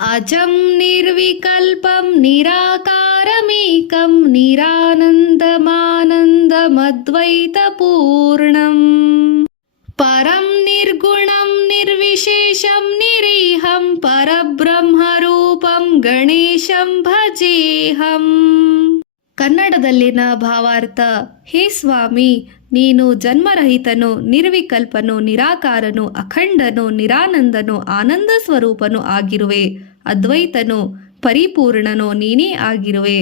अजं निर्विकल्पं निराकारमेकं निरानन्दमानन्दमद्वैतपूर्णम् परं निर्गुणं निर्विशेषं निरीहं परब्रह्मरूपं गणेशं ಭಜೇಹಂ. ಕನ್ನಡದಲ್ಲಿನ ಭಾವಾರ್ಥ: ಹೇ ಸ್ವಾಮಿ, ನೀನು ಜನ್ಮರಹಿತನು, ನಿರ್ವಿಕಲ್ಪನು, ನಿರಾಕಾರನು, ಅಖಂಡನು, ನಿರಾನಂದನು, ಆನಂದ ಸ್ವರೂಪನು ಆಗಿರುವೆ. ಅದ್ವೈತನು, ಪರಿಪೂರ್ಣನು ನೀನೇ ಆಗಿರುವೆ.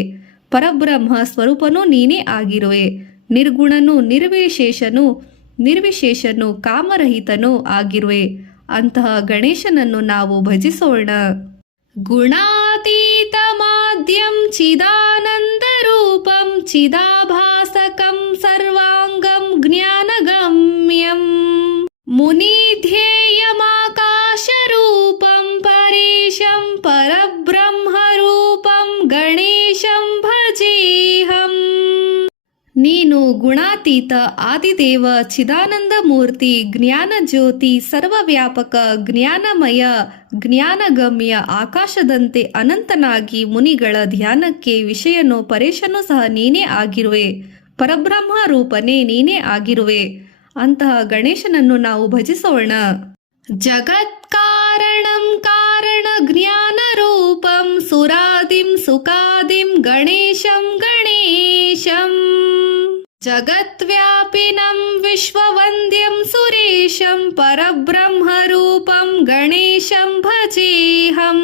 ಪರಬ್ರಹ್ಮ ಸ್ವರೂಪನೂ ನೀನೇ ಆಗಿರುವೆ. ನಿರ್ಗುಣನು, ನಿರ್ವಿಶೇಷನು, ಕಾಮರಹಿತನೂ ಆಗಿರುವೆ. ಅಂತಹ ಗಣೇಶನನ್ನು ನಾವು ಭಜಿಸೋಣ. ಗುಣಾತೀತಮಾದ್ಯಂ ಚಿದಾನಂದರೂಪಂ ಚಿದಾಭಾಸಕಂ ಸರ್ವಾಂಗಂ ಜ್ಞಾನಗಮ್ಯಂ ಮುನಿಧ್ಯೇಯಮಾಕಾಶರೂಪಂ ಪರೇಶಂ ಪರಬ್ರಹ್ಮರೂಪಂ ಗಣೇಶಂ ಭಜೇಹಂ. ನೀನು ಗುಣಾತೀತ, ಆದಿದೇವ, ಚಿದಾನಂದ ಮೂರ್ತಿ, ಜ್ಞಾನಜ್ಯೋತಿ, ಸರ್ವವ್ಯಾಪಕ, ಜ್ಞಾನಮಯ, ಜ್ಞಾನಗಮ್ಯ, ಆಕಾಶದಂತೆ ಅನಂತನಾಗಿ ಮುನಿಗಳ ಧ್ಯಾನಕ್ಕೆ ವಿಷಯನೋ ಪರೇಶನೂ ಸಹ ನೀನೇ ಆಗಿರುವೆ. ಪರಬ್ರಹ್ಮ ರೂಪನೇ ನೀನೇ ಆಗಿರುವೆ. ಅಂತಹ ಗಣೇಶನನ್ನು ನಾವು ಭಜಿಸೋಣ. ಜಗತ್ಕಾರಣಂ ಕಾರಣ ಜ್ಞಾನ ರೂಪಂ ಸುರಾದಿಂ ಸುಖಾದಿಂ ಗಣೇಶಂ ಜಗದ್ವ್ಯಾಪಿನಂ ವಿಶ್ವವಂದ್ಯಂ ಸುರೇಶಂ ಪರಬ್ರಹ್ಮರೂಪಂ ಗಣೇಶಂ ಭಜೇಹಂ.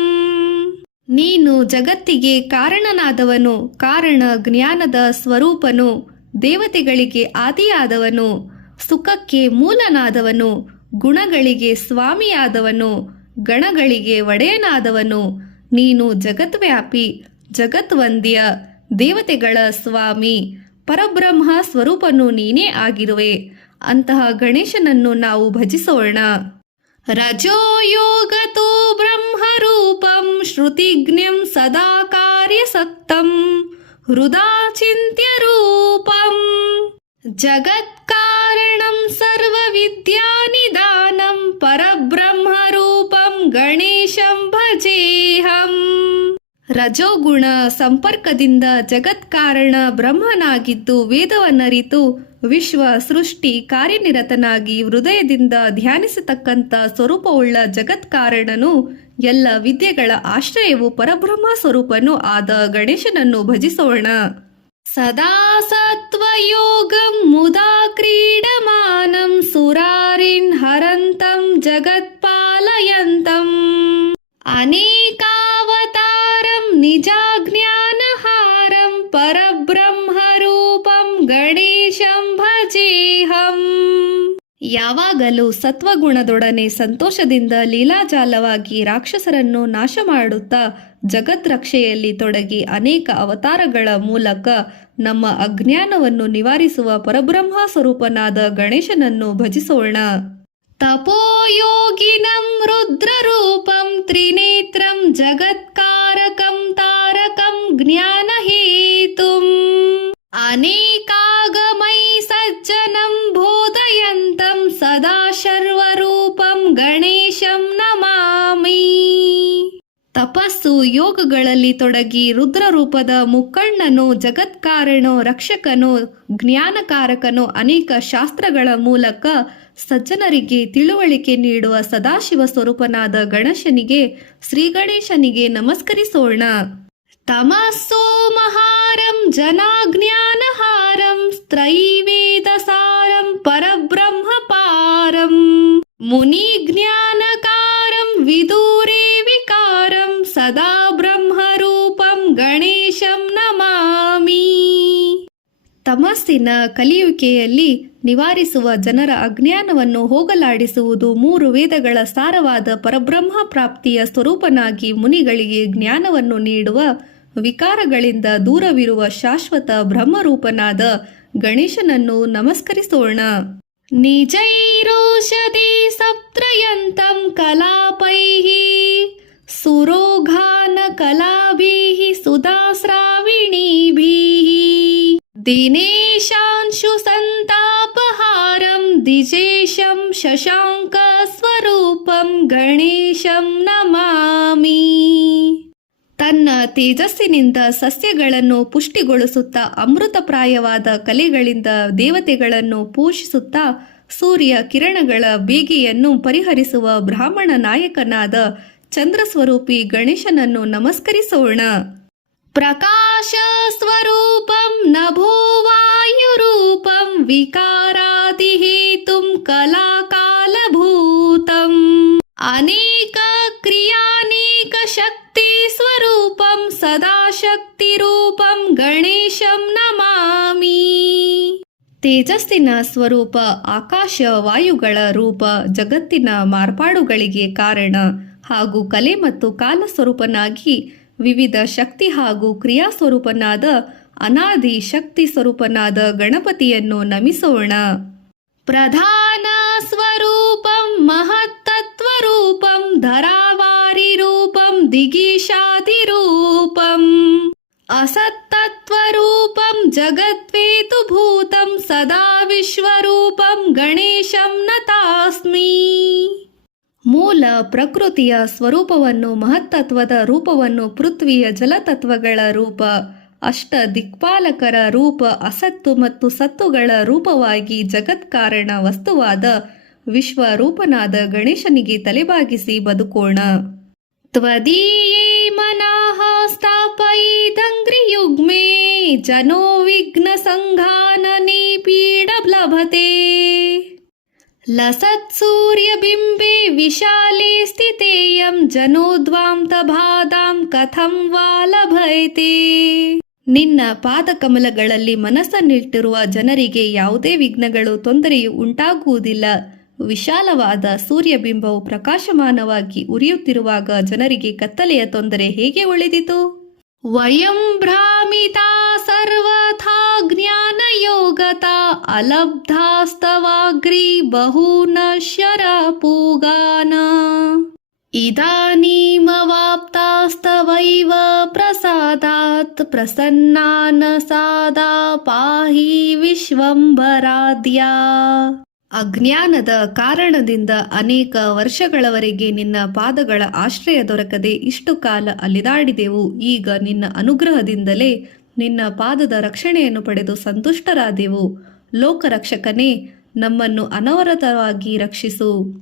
ನೀನು ಜಗತ್ತಿಗೆ ಕಾರಣನಾದವನು, ಕಾರಣ ಜ್ಞಾನದ ಸ್ವರೂಪನು, ದೇವತೆಗಳಿಗೆ ಆದಿಯಾದವನು, ಸುಖಕ್ಕೆ ಮೂಲನಾದವನು, ಗುಣಗಳಿಗೆ ಸ್ವಾಮಿಯಾದವನು, ಗಣಗಳಿಗೆ ಒಡೆಯನಾದವನು. ನೀನು ಜಗದ್ವ್ಯಾಪಿ, ಜಗದ್ವಂದ್ಯ, ದೇವತೆಗಳ ಸ್ವಾಮಿ, ಪರಬ್ರಹ್ಮ ಸ್ವರೂಪನು ನೀನೇ ಆಗಿರುವೆ. ಅಂತಹ ಗಣೇಶನನ್ನು ನಾವು ಭಜಿಸೋಣ. ರಜೋಯೋಗತೋ ಬ್ರಹ್ಮರೂಪಂ ಶ್ರುತಿಜ್ಞಂ ಸದಾ ಕಾರ್ಯಸಕ್ತಂ ಹೃದಾ ಚಿಂತ್ಯ ರೂಪಂ ಜಗತ್ಕಾರಣಂ ಸರ್ವವಿದ್ಯಾನಿದಾನಂ ಪರಬ್ರಹ್ಮರೂಪಂ ಗಣೇಶಂ ಭಜೇಹಂ. ರಜೋಗುಣ ಸಂಪರ್ಕದಿಂದ ಜಗತ್ಕಾರಣ ಬ್ರಹ್ಮನಾಗಿದ್ದು ವೇದವನ್ನರಿತು ವಿಶ್ವ ಸೃಷ್ಟಿ ಕಾರ್ಯನಿರತನಾಗಿ ಹೃದಯದಿಂದ ಧ್ಯಾನಿಸತಕ್ಕಂಥ ಸ್ವರೂಪವುಳ್ಳ ಜಗತ್ಕಾರಣನು, ಎಲ್ಲ ವಿದ್ಯೆಗಳ ಆಶ್ರಯವು ಪರಬ್ರಹ್ಮ ಸ್ವರೂಪನೂ ಆದ ಗಣೇಶನನ್ನು ಭಜಿಸೋಣ. ಸದಾ ಸತ್ವಯೋಗಂ ಮುದಾ ಕ್ರೀಡಮಾನಂ ಸುರಾರಿನ್ ಹರಂತಂ ಜಗತ್ಪಾಲಯಂತಂ ಅನೇಕಾವತಾರಂ ನಿಜಾಜ್ಞಾನಹಾರಂ ಪರಬ್ರಹ್ಮರೂಪಂ ಗಣೇಶಂ ಭಜೇಹಂ. ಯಾವಾಗಲೂ ಸತ್ವಗುಣದೊಡನೆ ಸಂತೋಷದಿಂದ ಲೀಲಾಜಾಲವಾಗಿ ರಾಕ್ಷಸರನ್ನು ನಾಶ ಮಾಡುತ್ತಾ ಜಗದ್ರಕ್ಷೆಯಲ್ಲಿ ತೊಡಗಿ ಅನೇಕ ಅವತಾರಗಳ ಮೂಲಕ ನಮ್ಮ ಅಜ್ಞಾನವನ್ನು ನಿವಾರಿಸುವ ಪರಬ್ರಹ್ಮ ಸ್ವರೂಪನಾದ ಗಣೇಶನನ್ನು ಭಜಿಸೋಣ. ತಪೋಯೋಗಿನಂ ರುದ್ರರೂಪಂ ತ್ರಿನೇತ್ರಂ ಜಗತ್ಕಾರಕಂ ತಾರಕಂ ಜ್ಞಾನಹೇತುಂ ಅನೇಕಾಗಮೈ ಸಜ್ಜನಂ ಬೋಧಯಂತಂ ಸದಾ ಶರ್ವರೂಪಂ ಗಣೇಶಂ ನಮಾಮಿ. ತಪಸ್ಸು ಯೋಗಗಳಲ್ಲಿ ತೊಡಗಿ ರುದ್ರರೂಪದ ಮುಕ್ಕಣ್ಣನು, ಜಗತ್ಕಾರಣೋ, ರಕ್ಷಕನೋ, ಜ್ಞಾನಕಾರಕನೋ, ಅನೇಕ ಶಾಸ್ತ್ರಗಳ ಮೂಲಕ ಸಜ್ಜನರಿಗೆ ತಿಳುವಳಿಕೆ ನೀಡುವ ಸದಾಶಿವ ಸ್ವರೂಪನಾದ ಗಣೇಶನಿಗೆ, ಶ್ರೀ ಗಣೇಶನಿಗೆ ನಮಸ್ಕರಿಸೋಣ. ತಮಸ್ಸೋ ಮಹಾರಂ ಜನಾಜ್ಞಾನಹಾರಂ ತ್ರೈವೇದಸಾರಂ ಪರಬ್ರಹ್ಮ ಪಾರಂ ಮುನಿ ಜ್ಞಾನಕಾರಂ ವಿದೂರೇ ವಿಕಾರಂ ಸದಾ ಬ್ರಹ್ಮರೂಪಂ ಗಣೇಶಂ ನಮಾಮಿ. ತಮಸ್ಸಿನ ಕಲಿಯುವಿಕೆಯಲ್ಲಿ ನಿವಾರಿಸುವ ಜನರ ಅಜ್ಞಾನವನ್ನು ಹೋಗಲಾಡಿಸುವುದು, ಮೂರು ವೇದಗಳ ಸಾರವಾದ ಪರಬ್ರಹ್ಮ ಪ್ರಾಪ್ತಿಯ ಸ್ವರೂಪನಾಗಿ ಮುನಿಗಳಿಗೆ ಜ್ಞಾನವನ್ನು ನೀಡುವ, ವಿಕಾರಗಳಿಂದ ದೂರವಿರುವ ಶಾಶ್ವತ ಬ್ರಹ್ಮರೂಪನಾದ ಗಣೇಶನನ್ನು ನಮಸ್ಕರಿಸೋಣ. ನಿಜೈರೋಷಧಿ ಸಪ್ತ್ರಯಂತಂ ಕಲಾಪೈಃ ಸುರೋಘಾನ ಕಲಾಭಿಃ ಸುಧಾಸ್ರಾವಿಣೀಭಿಃ ದಿನೇಶಾಂಶು ಸಂತಾಪಹಾರಂ ದಿಜೇಶಂ ಶಶಾಂಕ ಸ್ವರೂಪಂ ಗಣೇಶಂ ನಮಾಮಿ. ತೇಜಸ್ಸಿನಿಂದ ಸಸ್ಯಗಳನ್ನು ಪುಷ್ಟಿಗೊಳಿಸುತ್ತಾ ಅಮೃತಪ್ರಾಯವಾದ ಕಲೆಗಳಿಂದ ದೇವತೆಗಳನ್ನು ಪೋಷಿಸುತ್ತಾ ಸೂರ್ಯ ಕಿರಣಗಳ ಬೇಗೆಯನ್ನು ಪರಿಹರಿಸುವ ಬ್ರಾಹ್ಮಣ ನಾಯಕನಾದ ಚಂದ್ರಸ್ವರೂಪಿ ಗಣೇಶನನ್ನು ನಮಸ್ಕರಿಸೋಣ. ಪ್ರಕಾಶ ಸ್ವರೂಪಂ ನಭೋವಾಯುರೂಪಂ ವಿಕಾರಾದಿಹೇತುಂ ಕಲಾಕಾಲಭೂತಂ ಅನೇಕ ಕ್ರಿಯಾನೇಕ ಶಕ್ತಿ ಸ್ವರೂಪಂ ಸದಾಶಕ್ತಿರೂಪಂ ಗಣೇಶಂ ನಮಾಮಿ. ತೇಜಸ್ಸಿನ ಸ್ವರೂಪ ಆಕಾಶ ವಾಯುಗಳ ರೂಪ, ಜಗತ್ತಿನ ಮಾರ್ಪಾಡುಗಳಿಗೆ ಕಾರಣ ಹಾಗೂ ಕಲೆ ಮತ್ತು ಕಾಲ ಸ್ವರೂಪನಾಗಿ ವಿವಿಧ ಶಕ್ತಿ ಹಾಗೂ ಕ್ರಿಯಾ ಸ್ವರೂಪನಾದ ಅನಾದಿ ಶಕ್ತಿ ಸ್ವರೂಪನಾದ ಗಣಪತಿಯನ್ನು ನಮಿಸೋಣ. ಪ್ರಧಾನ ಸ್ವರೂಪಂ ಮಹತ್ತತ್ವರೂಪಂ ಧರಾವಾರಿ ರೂಪಂ ದಿಗೀಶಾದಿರೂಪಂ ಅಸತ್ತತ್ವರೂಪಂ ಜಗದ್ವೇತುಭೂತಂ ಸದಾ ವಿಶ್ವರೂಪಂ ಗಣೇಶಂ ನತಾಸ್ಮಿ. ಮೂಲ ಪ್ರಕೃತಿಯ ಸ್ವರೂಪವನ್ನು, ಮಹತ್ತತ್ವದ ರೂಪವನ್ನು, ಪೃಥ್ವಿಯ ಜಲತತ್ವಗಳ ರೂಪ, ಅಷ್ಟ ದಿಕ್ಪಾಲಕರ ರೂಪ, ಅಸತ್ತು ಮತ್ತು ಸತ್ತುಗಳ ರೂಪವಾಗಿ ಜಗತ್ಕಾರಣ ವಸ್ತುವಾದ ವಿಶ್ವರೂಪನಾದ ಗಣೇಶನಿಗೆ ತಲೆಬಾಗಿಸಿ ಬದುಕೋಣ. ತ್ವದೀಯೇ ಮನಃ ಸ್ಥಾಪಯಿದಂಗ್ರಿಯುಗ್ಮೇ ಜನೋ ವಿಘ್ನ ಸಂಘಾನನೆ ಪೀಡಬ್ಲಭತೆ ಲಸತ್ ಸೂರ್ಯಬಿಂಬೆ ವಿಶಾಲೆ ಸ್ಥಿತೇಯಂ ಜನೋದ್ವಾಂತಭಾದಾಂ ಕಥಂ ವಾ ಲಭಯತೆ. ನಿನ್ನ ಪಾದಕಮಲಗಳಲ್ಲಿ ಮನಸ್ಸನ್ನಿಟ್ಟಿರುವ ಜನರಿಗೆ ಯಾವುದೇ ವಿಘ್ನಗಳು, ತೊಂದರೆಯು ಉಂಟಾಗುವುದಿಲ್ಲ. ವಿಶಾಲವಾದ ಸೂರ್ಯಬಿಂಬವು ಪ್ರಕಾಶಮಾನವಾಗಿ ಉರಿಯುತ್ತಿರುವಾಗ ಜನರಿಗೆ ಕತ್ತಲೆಯ ತೊಂದರೆ ಹೇಗೆ ಉಳಿದಿತು? ವಯಂ ಭ್ರಾಮಿತಾ ಸರ್ವಥಾ ಜ್ಞಾನಯೋಗತಾ ಅಲಬ್ಧಾಸ್ತವಾಗ್ರಿ ಬಹೂನ ಶರಪೂಗಾನ ಇದಾನೀಮವಾಪ್ತಾಸ್ತವೈವ ಪ್ರಸಾದಾತ್ ಪ್ರಸನ್ನಾನ ಸಾದಾ ಪಾಹಿ ವಿಶ್ವಂಭರಾದ್ಯಾ. ಅಜ್ಞಾನದ ಕಾರಣದಿಂದ ಅನೇಕ ವರ್ಷಗಳವರೆಗೆ ನಿನ್ನ ಪಾದಗಳ ಆಶ್ರಯ ದೊರಕದೆ ಇಷ್ಟು ಕಾಲ ಅಲಿದಾಡಿದೆವು. ಈಗ ನಿನ್ನ ಅನುಗ್ರಹದಿಂದಲೇ ನಿನ್ನ ಪಾದದ ರಕ್ಷಣೆಯನ್ನು ಪಡೆದು ಸಂತುಷ್ಟರಾದೆವು. ಲೋಕರಕ್ಷಕನೇ, ನಮ್ಮನ್ನು ಅನವರತವಾಗಿ ರಕ್ಷಿಸು.